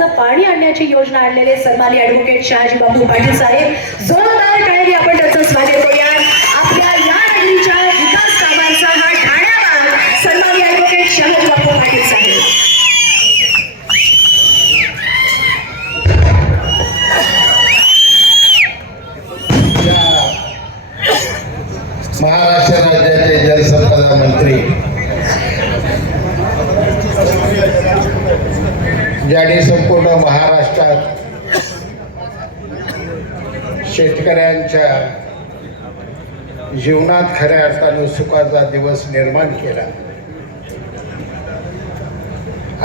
पिण्याचं पाणी आणण्याची योजना आणलेले सन्मानी ऍडव्होकेट शहाजी बापू पाटील साहेब जोरदार टाळ्यांनी आपण त्यांचं स्वागत करूया. शेतकऱ्यांच्या जीवनात खऱ्या अर्थानं सुखाचा दिवस निर्माण केला.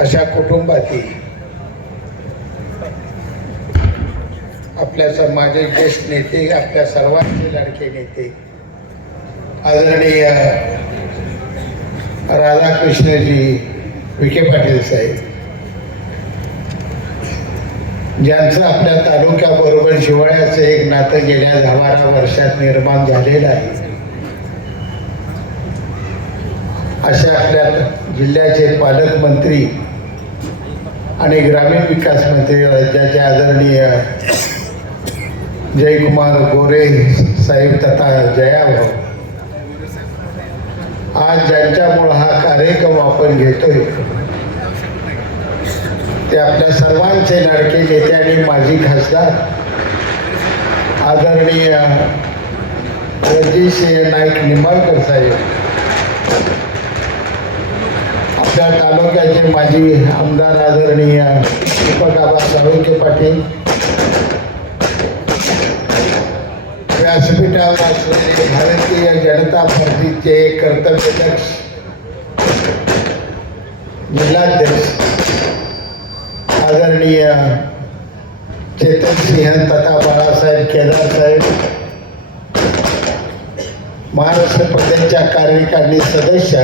अशा कुटुंबातील आपल्या समाजे ज्येष्ठ नेते आपल्या सर्वांचे लाडके नेते आदरणीय राधाकृष्णजी विखे पाटील साहेब ज्यांचं आपल्या तालुक्याबरोबर जिव्हाळ्याचं एक नातं गेल्या दहा बारा वर्षात निर्माण झालेलं आहे. अशा आपल्या जिल्ह्याचे पालकमंत्री आणि ग्रामीण विकास मंत्री राज्याचे आदरणीय जयकुमार गोरे साहेब तथा जयाभाऊ आज ज्यांच्यामुळं हा कार्यक्रम आपण घेतोय ते आपल्या सर्वांचे लाडके नेते आणि माजी खासदार आदरणीय रणजितसिंह नाईक निंबाळकर साहेब. आपल्या तालुक्याचे माजी आमदार आदरणीय दीपक आबा पाटील. व्यासपीठावर असलेले भारतीय जनता पार्टीचे कर्तव्यदक्ष जिल्हाध्यक्ष आदरणीय चेतन सिंह तथा बाळासाहेब केदार साहेब महाराष्ट्र प्रदेशच्या कार्यकारिणी सदस्य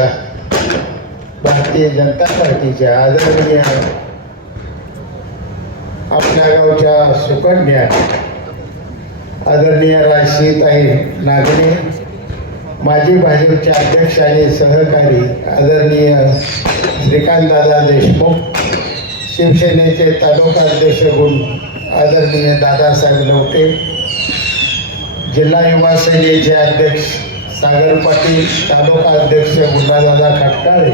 भारतीय जनता पार्टीच्या आदरणीय आपल्या गावच्या सुकन्या आदरणीय राजश्रीताई नागणे माजी भाजपचे अध्यक्ष आणि सहकारी आदरणीय श्रीकांतदादा देशमुख शिवसेनेचे तालुका अध्यक्ष गुण आदरणीय दादासाहेब लवटे जिल्हा युवा सेनेचे अध्यक्ष सागर पाटील तालुका अध्यक्ष गुंडादादा खटकाळे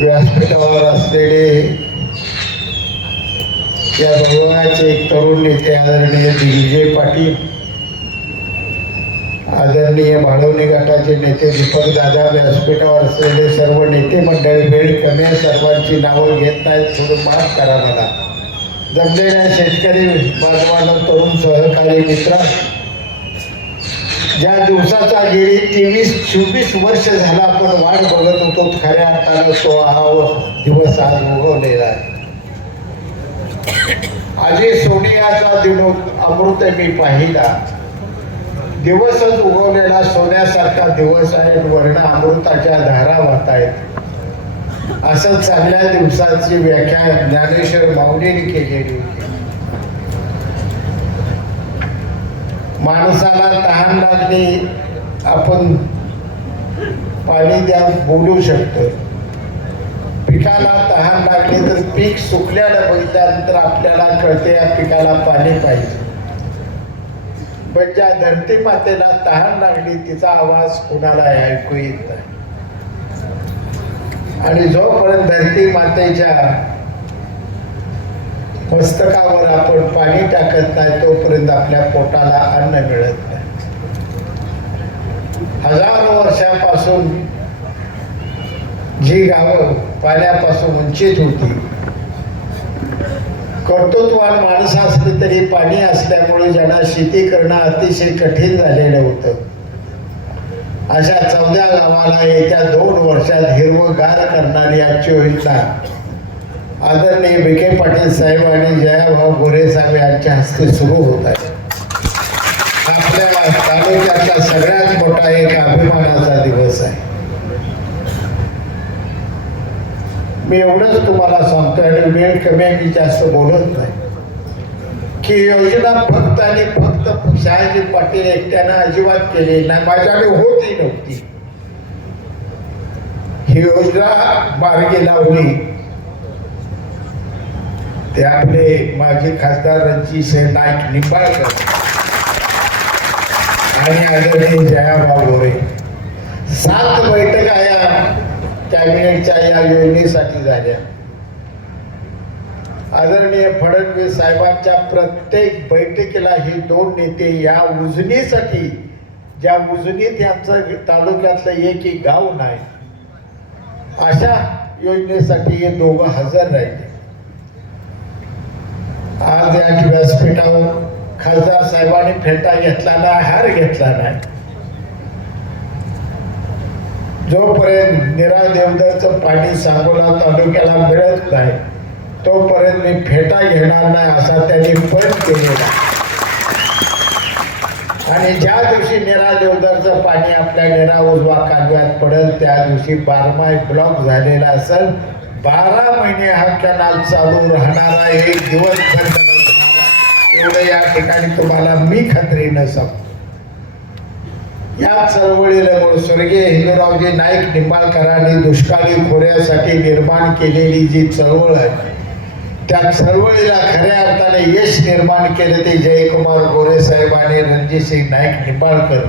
व्यासपीठावर असलेले या विभागाचे एक तरुण नेते आदरणीय दिग्विजय पाटील आदरणीय भाळवणी गटाचे नेते दीपक दादा व्यासपीठावर असलेले सर्व नेते मंडळी वेळ कमी आहे, सर्वांची नावं घेत नाहीत थोडं माफ करा मला. जमलेल्या शेतकरी बांधवांना तरुण सहकारी मित्र ज्या दिवसाचा गेली तेवीस चोवीस वर्ष झाला आपण वाट बघत होतो खऱ्या अर्थानं तो हा दिवस आज उगवलेला आहे. आजी सोनियाचा दिवस अमृत मी पाहिला. दिवसच उगवलेला सोन्यासारखा दिवस आहे वर्ण अमृताच्या धारा वाहत आहेत. असं चांगल्या दिवसाची व्याख्या ज्ञानेश्वर माऊलीने केलेली होती. माणसाला तहान लागली आपण पाणी द्या बोलू शकतो. पिकाला तहान लागली तर पीक सुकल्याला बघितल्यानंतर आपल्याला कळते या पिकाला पाणी पाहिजे. पण ज्या धरती मातेला तहान लागली तिचा आवाज कुणाला ऐकू येत नाही. आणि जोपर्यंत धरती मातेच्या मस्तकावर आपण पाणी टाकत नाही तोपर्यंत आपल्या पोटाला अन्न मिळत नाही. हजारो वर्षापासून जी गावं पाण्यापासून वंचित होती कर्तृत्वान माणसं असली तरी पाणी असल्यामुळे ज्यांना शेती करणं अतिशय कठीण झालेलं होतं. अशा चौदा गावाला येत्या दोन वर्षात हिरवगार करणारी आजची योजना. आदरणीय विखे पाटील साहेब आणि जयाभाऊ गोरे साहेब यांच्या हस्ते सुरू होत आहे. आपल्या तालुक्याचा सगळ्यात मोठा एक अभिमानाचा दिवस आहे. मी एवढंच तुम्हाला सांगतो आणि वेळ कमी आहे मी जास्त बोलत नाही. की योजना फक्त आणि फक्त शहाजी पाटील एकट्यानं अजिबात केली नाही माझ्याकडे होती नव्हती. ही योजना मार्गी लावली. ते आपले माजी खासदार रणजित नाईक निंबाळकर आणि आदरणीय जयाभाऊ गोरे. सात बैठक आहे. कॅबिनेटच्या या योजनेसाठी झाल्या. आदरणीय फडणवीस साहेबांच्या प्रत्येक बैठकीला हे दोन नेते या उजनीसाठी ज्या उजनीत यांचं तालुक्यातलं एकही गाव नाही अशा योजनेसाठी हे दोघं हजर राहिले. आज या व्यासपीठावर खासदार साहेबांनी फेटा घेतला नाही हार घेतला नाही जोपर्यंत निरा देवदाचं पाणी सांगोला तालुक्याला मिळत नाही. तोपर्यंत मी फेटा घेणार नाही असा त्यांनी पण केलेला. आणि ज्या दिवशी निरा देवदारचं पाणी आपल्या निरा उजवा कालव्यात पडेल त्या दिवशी बारमाय ब्लॉक झालेला असेल बारा महिने हा कॅनाल चालू राहणारा एक दिवस बंद एवढं या ठिकाणी तुम्हाला मी खात्रीनं सांगतो या चळवळीला मूळ स्वर्गीय हिंदूरावजी नाईक निंबाळकरांनी दुष्काळी खोऱ्यासाठी निर्माण केलेली जी चळवळ आहे त्या चळवळीला खऱ्या अर्थाने यश निर्माण केले ते जयकुमार गोरे साहेब आणि रणजितसिंग नाईक निंबाळकर.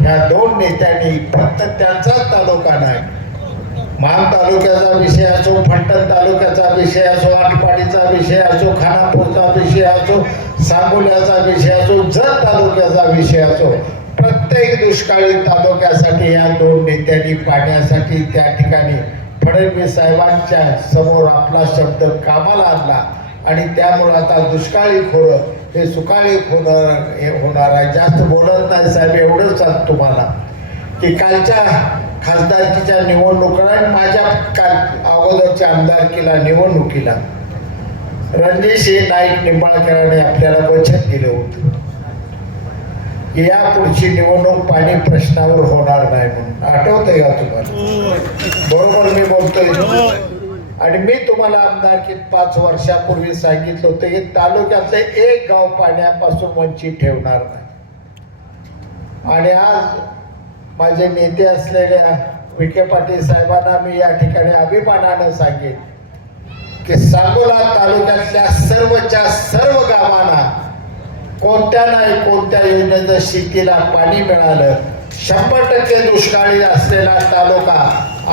ह्या दोन नेत्यांनी फक्त त्यांचाच तालुका नाही मान तालुक्याचा विषय असो फलटण तालुक्याचा विषय असो आटपाडीचा विषय असो खानापूरचा विषय असो सांगोल्याचा विषय असो जत तालुक्याचा विषय असो प्रत्येक दुष्काळी तालुक्यासाठी या दोन नेत्यांनी पाण्यासाठी त्या ठिकाणी फडणवीस साहेबांच्या समोर आपला शब्द कामाला आणला आणि त्यामुळे आता दुष्काळी खोरं हे सुकाळी होणार हे होणार आहे. जास्त बोलत नाही साहेब एवढंच सांग तुम्हाला. की कालच्या खासदारकीच्या निवडणुका आणि माझ्या काल अगोदरच्या आमदारकीला निवडणुकीला. रणजितसिंह नाईक निंबाळकरांनी आपल्याला वचन दिलं होतं. की या पुढची निवडणूक पाणी प्रश्नावर होणार नाही म्हणून. आठवतंय का तुम्हाला? बरोबर मी बोलतोय. आणि मी तुम्हाला आमदारकीत पाच वर्षापूर्वी सांगितलं होतं की तालुक्यातलं एक गाव पाण्यापासून वंचित ठेवणार नाही. आणि आज माझे नेते असलेल्या विखे पाटील साहेबांना मी या ठिकाणी अभिमानानं सांगेन की सांगोला तालुक्यातल्या सर्वच्या सर्व गावांना कोणत्या नाही कोणत्या योजनेचं शेतीला पाणी मिळालं? शंभर टक्के दुष्काळी असलेला तालुका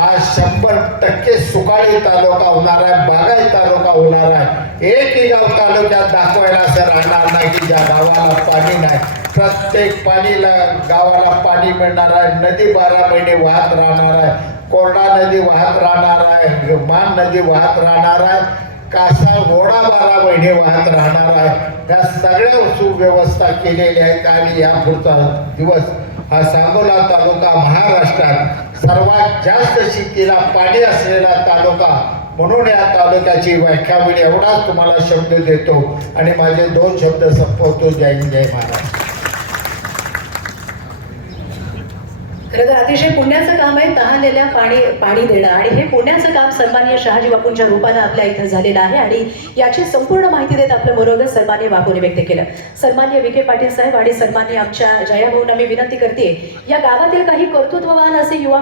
आज शंभर टक्के सुकाळी तालुका होणार आहे बागाई तालुका होणार आहे. एकही गाव तालुक्यात दाखवायला असं राहणार नाही की ज्या गावाला पाणी नाही. प्रत्येक पाणीला गावाला पाणी मिळणार आहे नदी बारा महिने वाहत राहणार आहे कोरडा नदी वाहत राहणार आहे मान नदी वाहत राहणार आहे. कासा घोडा बारा महिने वाहत राहणार आहे. या सगळ्या सुव्यवस्था केलेल्या आहेत आणि या पुढचा दिवस हा सांगोला तालुका महाराष्ट्रात सर्वात जास्त शेतीला पाणी असलेला तालुका म्हणून या तालुक्याची व्याख्या मी एवढाच तुम्हाला शब्द देतो आणि माझे दोन शब्द संपवतो. जय जय महाराज खरं तर अतिशय पुण्याचं काम आहे तहानलेल्या पाणी पाणी देणं. आणि हे पुण्याचं काम सन्मान्य शहाजी बापूंच्या रूपानं आपल्या इथं झालेलं आहे आणि याची संपूर्ण माहिती देत आपलं मनोगत सन्मान्य बापूने व्यक्त केलं. सन्मान्य विखे पाटील साहेब आणि सन्मान्य आमच्या जयाभाऊंना मी विनंती करते या गावातील काही कर्तृत्ववान असे युवा